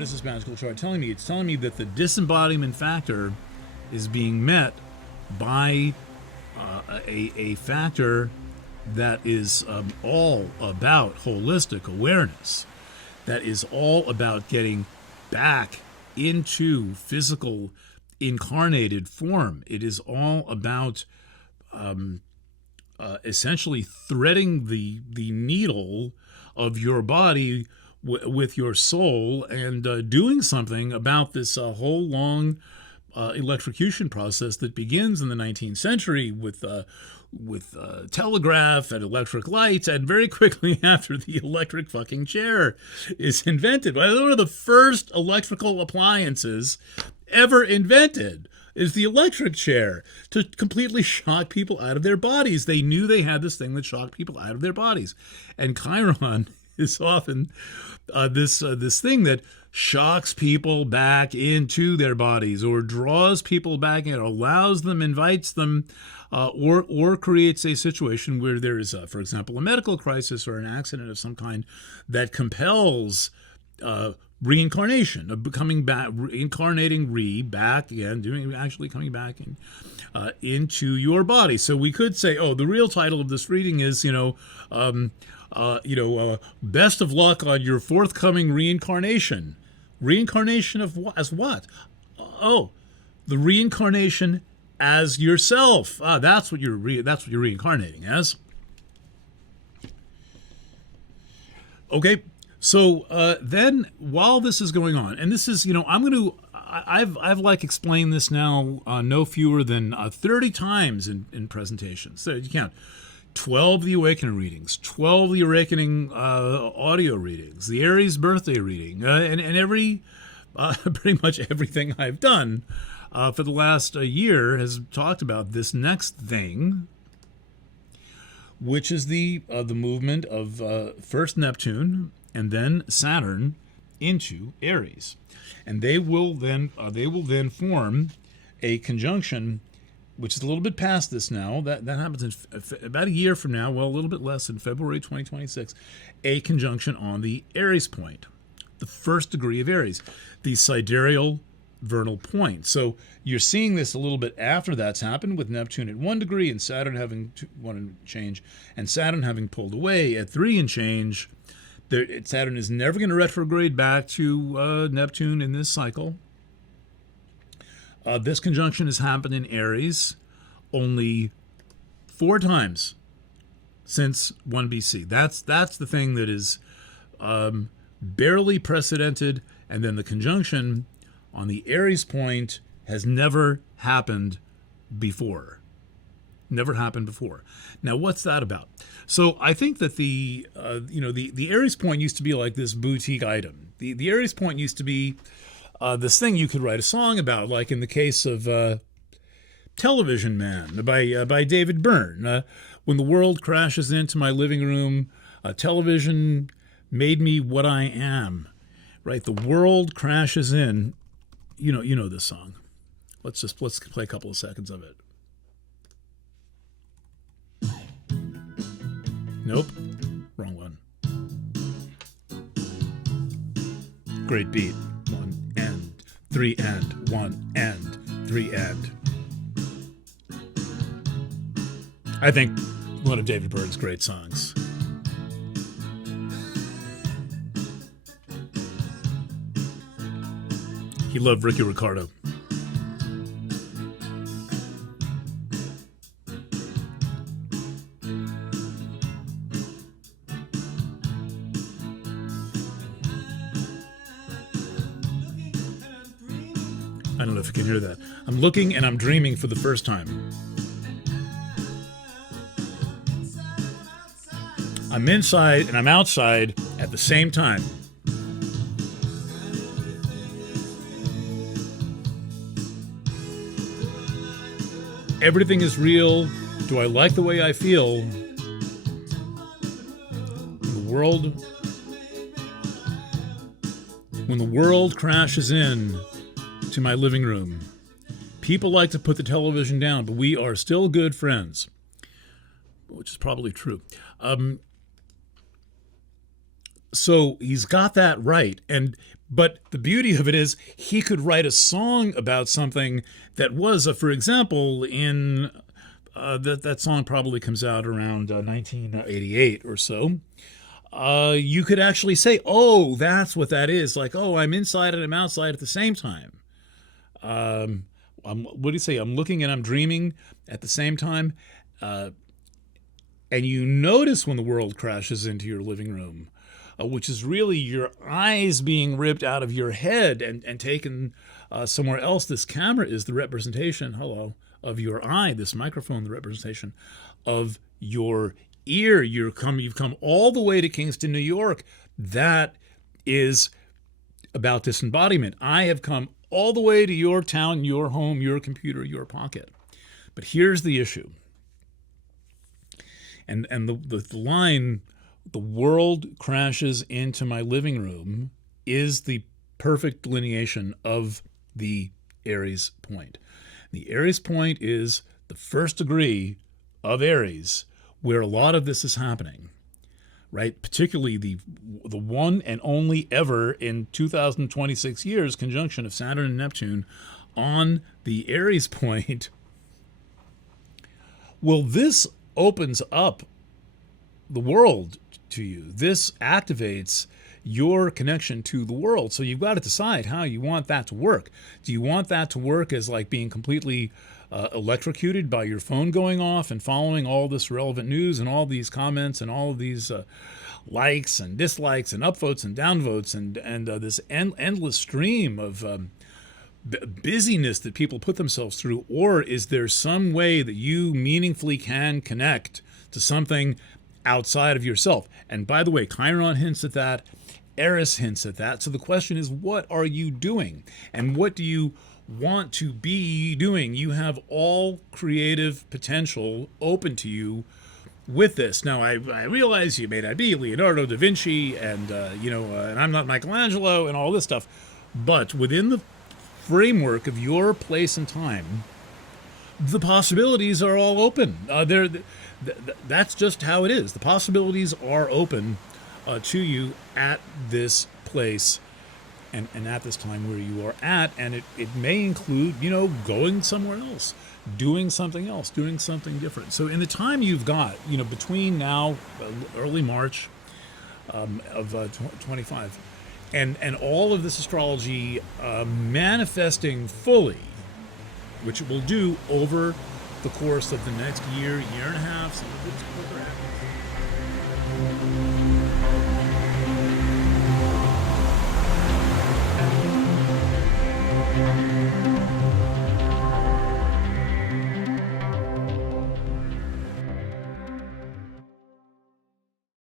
what is this magical chart telling me? It's telling me that the disembodiment factor is being met by a factor that is all about holistic awareness, that is all about getting back into physical incarnated form. It is all about essentially threading the needle of your body with your soul and doing something about this whole long electrocution process that begins in the 19th century with telegraph and electric lights, and very quickly after the electric fucking chair is invented. One of the first electrical appliances ever invented is the electric chair, to completely shock people out of their bodies. They knew they had this thing that shocked people out of their bodies. And Chiron is often this thing that shocks people back into their bodies, or draws people back in, or allows them, invites them, or creates a situation where there is, for example, a medical crisis or an accident of some kind that compels reincarnation, of coming back, reincarnating back again, actually coming back into your body. So we could say, oh, the real title of this reading is, best of luck on your forthcoming reincarnation. Reincarnation of what? As what? Oh, the reincarnation as yourself. That's what you're reincarnating as. Okay. So then, while this is going on, and this is, I've like explained this now no fewer than 30 times in presentations. So you count 12 the Awakening readings, 12 the Awakening audio readings, the Aries birthday reading, and every pretty much everything I've done for the last year has talked about this next thing, which is the movement of first Neptune and then Saturn into Aries, and they will then form a conjunction, which is a little bit past this now. That happens in about a year from now. Well, a little bit less, in February 2026, a conjunction on the Aries point, the first degree of Aries, the sidereal vernal point. So you're seeing this a little bit after that's happened, with Neptune at 1 degree and Saturn having 1 and change, and Saturn having pulled away at 3 and change. Saturn is never going to retrograde back to Neptune in this cycle. This conjunction has happened in Aries only 4 times since 1 BC. That's the thing that is barely precedented, and then the conjunction on the Aries point has never happened before. Never happened before. Now, what's that about? So I think that the Aries point used to be like this boutique item. The Aries point used to be this thing you could write a song about, like in the case of Television Man by David Byrne. When the world crashes into my living room, television made me what I am. Right? The world crashes in. You know this song. Let's play a couple of seconds of it. Nope, wrong one. Great beat. 1 and 3 and 1 and 3 and. I think one of David Byrne's great songs. He loved Ricky Ricardo. I don't know if you can hear that. I'm looking and I'm dreaming for the first time. I'm inside and I'm outside at the same time. Everything is real. Do I like the way I feel? When the world crashes in to my living room, people like to put the television down, but we are still good friends, which is probably true. So he's got that right. But the beauty of it is he could write a song about something that was, for example, in that song probably comes out around 1988 or so. You could actually say, "Oh, that's what that is." Like, "Oh, I'm inside and I'm outside at the same time." What do you say? I'm looking and I'm dreaming at the same time. And you notice when the world crashes into your living room, which is really your eyes being ripped out of your head and taken somewhere else. This camera is the representation, hello, of your eye. This microphone, the representation of your ear. You've come all the way to Kingston, New York. That is about disembodiment. I have come all the way to your town, your home, your computer, your pocket. But here's the issue. And the line, "the world crashes into my living room," is the perfect delineation of the Aries point. The Aries point is the first degree of Aries, where a lot of this is happening, right? Particularly the one and only ever in 2026 years conjunction of Saturn and Neptune on the Aries point. Well, this opens up the world to you. This activates your connection to the world. So you've got to decide how you want that to work. Do you want that to work as like being completely electrocuted by your phone going off and following all this relevant news and all these comments and all of these likes and dislikes and upvotes and downvotes and this endless stream of busyness that people put themselves through? Or is there some way that you meaningfully can connect to something outside of yourself? And by the way, Chiron hints at that, Eris hints at that. So the question is, what are you doing? And what do you want to be doing? You have all creative potential open to you with this. Now, I realize you may not be Leonardo da Vinci and, and I'm not Michelangelo and all this stuff, but within the framework of your place and time, the possibilities are all open. That's just how it is. The possibilities are open to you at this place and at this time where you are at. And it may include, going somewhere else, doing something else, doing something different. So in the time you've got, between now, early March of 25, and all of this astrology manifesting fully, which it will do over the course of the next year, year and a half, some of it's